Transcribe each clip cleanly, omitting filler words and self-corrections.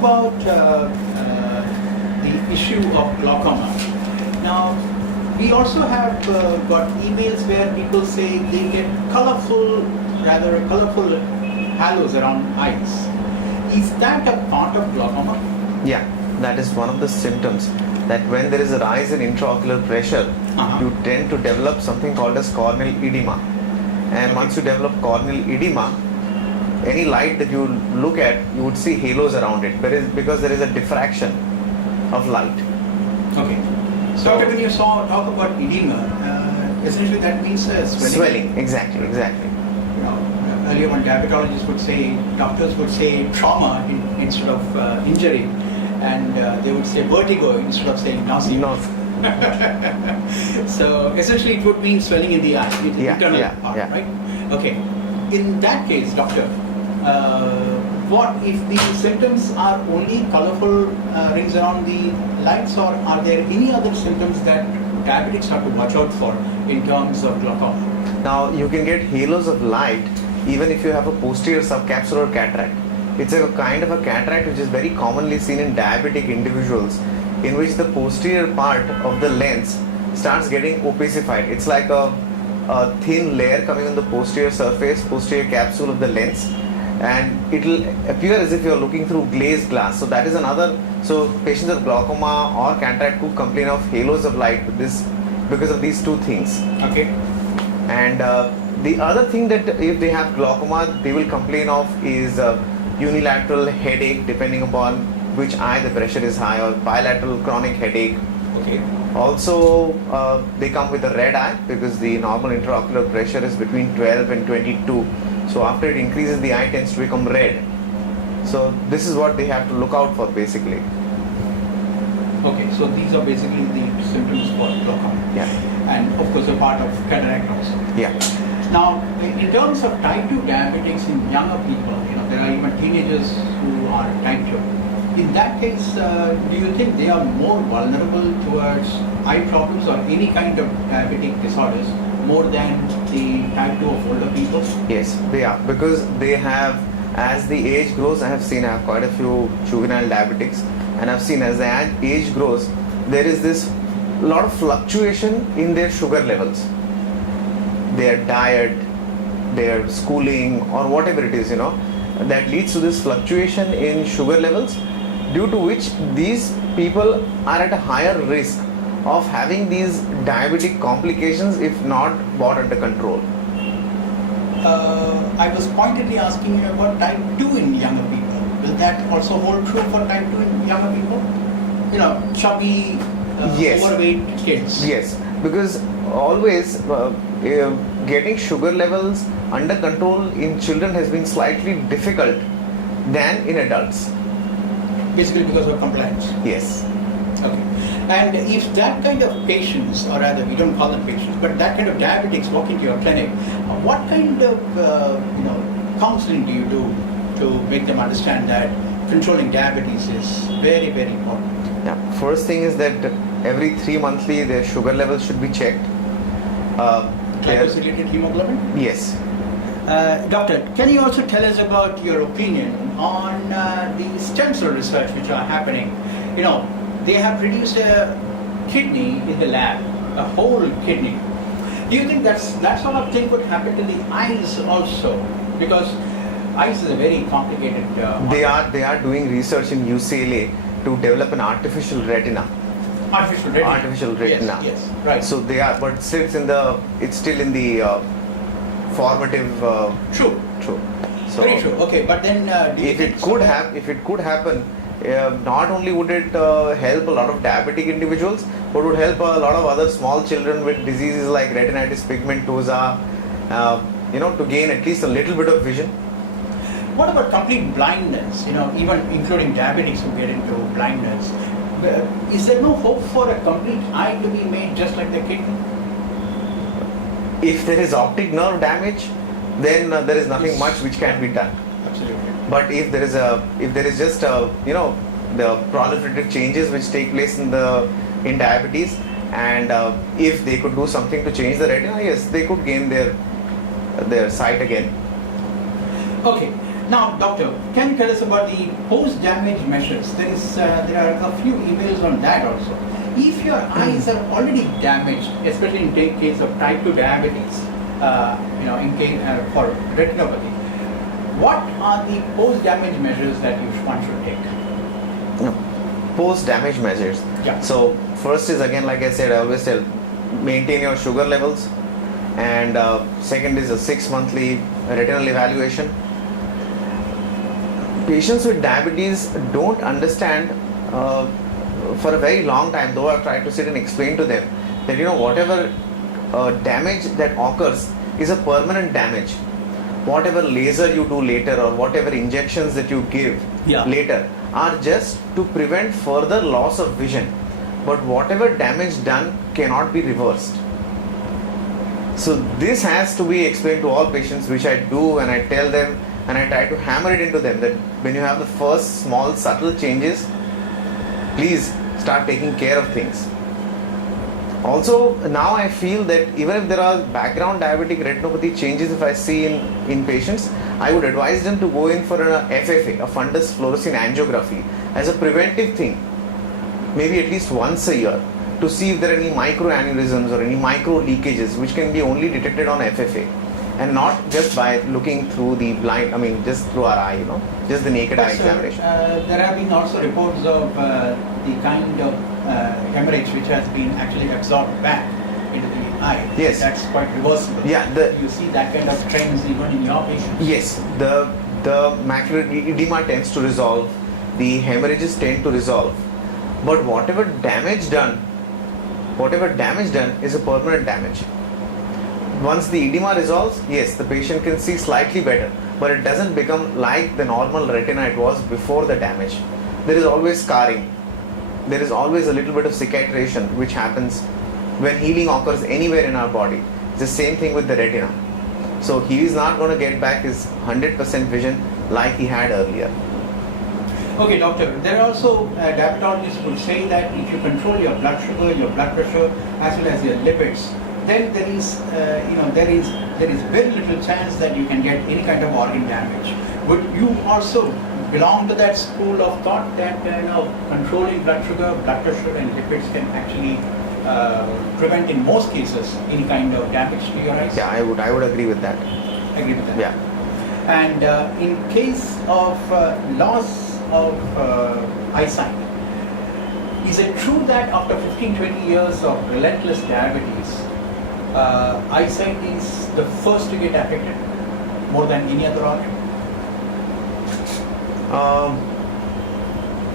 about the issue of glaucoma. Now, we also have got emails where people say they get colourful halos around eyes. Is that a part of glaucoma? Yeah, that is one of the symptoms. That when there is a rise in intraocular pressure, you tend to develop something called as corneal edema. And once you develop corneal edema, any light that you look at, you would see halos around it. Because there is a diffraction of light. Okay. So, when you talk about edema, essentially that means swelling. Swelling, exactly. You know, earlier when diabetologists would say, doctors would say trauma instead of injury, and they would say vertigo instead of saying nausea. No. So essentially it would mean swelling in the eye, internal part, yeah. right? Okay. In that case, doctor, what if the symptoms are only colourful rings around the lights, or are there any other symptoms that diabetics have to watch out for in terms of glaucoma? Now you can get halos of light even if you have a posterior subcapsular cataract. It's a kind of a cataract which is very commonly seen in diabetic individuals, in which the posterior part of the lens starts getting opacified. It's like a thin layer coming on the posterior surface, posterior capsule of the lens, and it will appear as if you are looking through glazed glass. So that is another. So patients with glaucoma or cataract could complain of halos of light because of these two things. Okay. And the other thing that if they have glaucoma, they will complain of is unilateral headache, depending upon which eye the pressure is high, or bilateral chronic headache. Okay. Also, they come with a red eye because the normal intraocular pressure is between 12 and 22. So after it increases, the eye tends to become red. So this is what they have to look out for basically. Okay, so these are basically the symptoms for glaucoma. Yeah. And of course a part of cataract also. Yeah. Now, in terms of type 2 diabetics in younger people, there are even teenagers who are type 2. In that case, do you think they are more vulnerable towards eye problems or any kind of diabetic disorders more than the type 2 of older people? Yes, they are, because they have, as the age grows, I have quite a few juvenile diabetics, and I've seen as the age grows, there is this lot of fluctuation in their sugar levels. Their diet, their schooling, or whatever it is, that leads to this fluctuation in sugar levels, due to which these people are at a higher risk of having these diabetic complications if not brought under control. I was pointedly asking you about type 2 in younger people. Will that also hold true for type 2 in younger people? Chubby, Yes. overweight kids. Yes, because always getting sugar levels under control in children has been slightly difficult than in adults. Basically because of compliance. Yes. Okay. And if that kind of patients, or rather we don't call them patients, but that kind of diabetics walk into your clinic, what kind of counseling do you do to make them understand that controlling diabetes is very, very important? Yeah. First thing is that every 3 monthly their sugar levels should be checked. Glycosylated hemoglobin? Yes. Doctor, can you also tell us about your opinion on the stem cell research which are happening? They have produced a kidney in the lab, a whole kidney. Do you think that sort of thing could happen to the eyes also? Because eyes is a very complicated. They are doing research in UCLA to develop an artificial retina. Artificial retina. Artificial retina. Yes, right. So they are, but still it's still in the formative. True. So very true. Okay, but then if it could happen, not only would it help a lot of diabetic individuals, but would help a lot of other small children with diseases like retinitis pigmentosa, to gain at least a little bit of vision. What about complete blindness? Even including diabetics who get into blindness. Is there no hope for a complete eye to be made just like the kidney? If there is optic nerve damage, then there is nothing much which can be done. Absolutely. But if there is just the proliferative changes which take place in diabetes, and if they could do something to change the retina, yes, they could gain their sight again. Okay. Now, doctor, can you tell us about the post-damage measures? There are a few emails on that also. If your eyes are already damaged, especially in case of type 2 diabetes, in case for retinopathy, what are the post-damage measures that one should take? Post-damage measures. Yeah. So first is, again, like I said, I always tell, maintain your sugar levels, and second is a 6-monthly retinal evaluation. Patients with diabetes don't understand for a very long time, though I've tried to sit and explain to them that whatever damage that occurs is a permanent damage. Whatever laser you do later or whatever injections that you give later are just to prevent further loss of vision, but whatever damage done cannot be reversed. So this has to be explained to all patients, which I do, and I tell them and I try to hammer it into them that when you have the first small subtle changes, please start taking care of things. Also, now I feel that even if there are background diabetic retinopathy changes, if I see in patients, I would advise them to go in for a FFA, a fundus fluorescein angiography, as a preventive thing, maybe at least once a year, to see if there are any microaneurysms or any micro leakages, which can be only detected on FFA, and not just by looking through the blind, just through our eye, just the naked eye examination. There have been also reports of the kind of hemorrhage which has been actually absorbed back into the eye. Yes. That's quite reversible. Yeah. You see that kind of trends even in your patients. Yes. The macular edema tends to resolve, the hemorrhages tend to resolve, but whatever damage done is a permanent damage. Once the edema resolves, yes, the patient can see slightly better, but it doesn't become like the normal retina it was before the damage. There is always scarring. There is always a little bit of cicatrization which happens when healing occurs anywhere in our body. It's the same thing with the retina. So he is not going to get back his 100% vision like he had earlier. Okay, doctor. There are also diabetologists would say that if you control your blood sugar, your blood pressure, as well as your lipids, then there is very little chance that you can get any kind of organ damage. Would you also belong to that school of thought that controlling blood sugar, blood pressure, and lipids can actually prevent in most cases any kind of damage to your eyes? Yeah, I would agree with that. Agree with that. Yeah. And in case of loss of eyesight, is it true that after 15-20 years of relentless diabetes, eyesight is the first to get affected more than any other organ?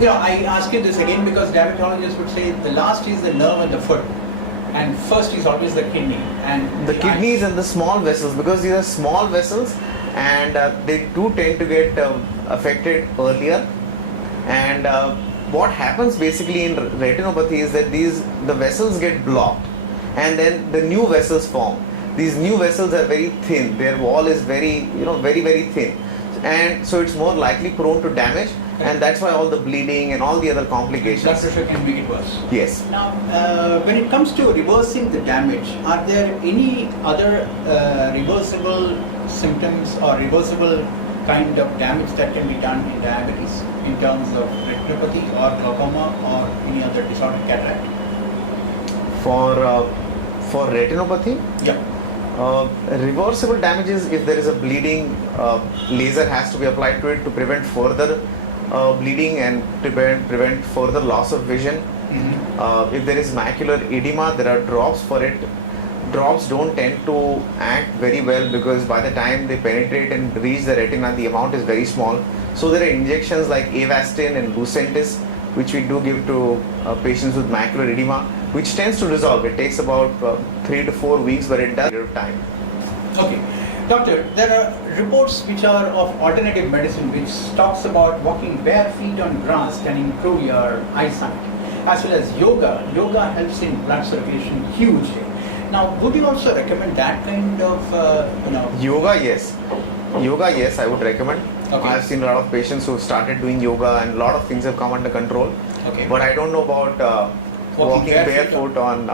I ask you this again because diabetologists would say the last is the nerve and the foot, and first is always the kidney. And the kidneys and the small vessels, because these are small vessels and they do tend to get affected earlier. And what happens basically in retinopathy is that the vessels get blocked, and then the new vessels form. These new vessels are very thin. Their wall is very, very, very thin. And so it's more likely prone to damage, and that's why all the bleeding and all the other complications. Blood pressure can make it worse. Yes. Now, when it comes to reversing the damage, are there any other reversible symptoms or reversible kind of damage that can be done in diabetes in terms of retinopathy or glaucoma or any other disordered cataract? For retinopathy? Yeah. Reversible damages, if there is a bleeding, laser has to be applied to it to prevent further bleeding and prevent further loss of vision. Mm-hmm. If there is macular edema, there are drops for it. Drops don't tend to act very well because by the time they penetrate and reach the retina, the amount is very small. So there are injections like Avastin and Lucentis, which we do give to patients with macular edema, which tends to resolve. It takes about 3 to 4 weeks, but it does take time. Okay. Doctor, there are reports which are of alternative medicine which talks about walking bare feet on grass can improve your eyesight, as well as yoga. Yoga helps in blood circulation hugely. Now, would you also recommend that kind of, Yoga, yes. Yoga, yes, I would recommend. Okay. I've seen a lot of patients who have started doing yoga and a lot of things have come under control. Okay. But I don't know about walking barefoot on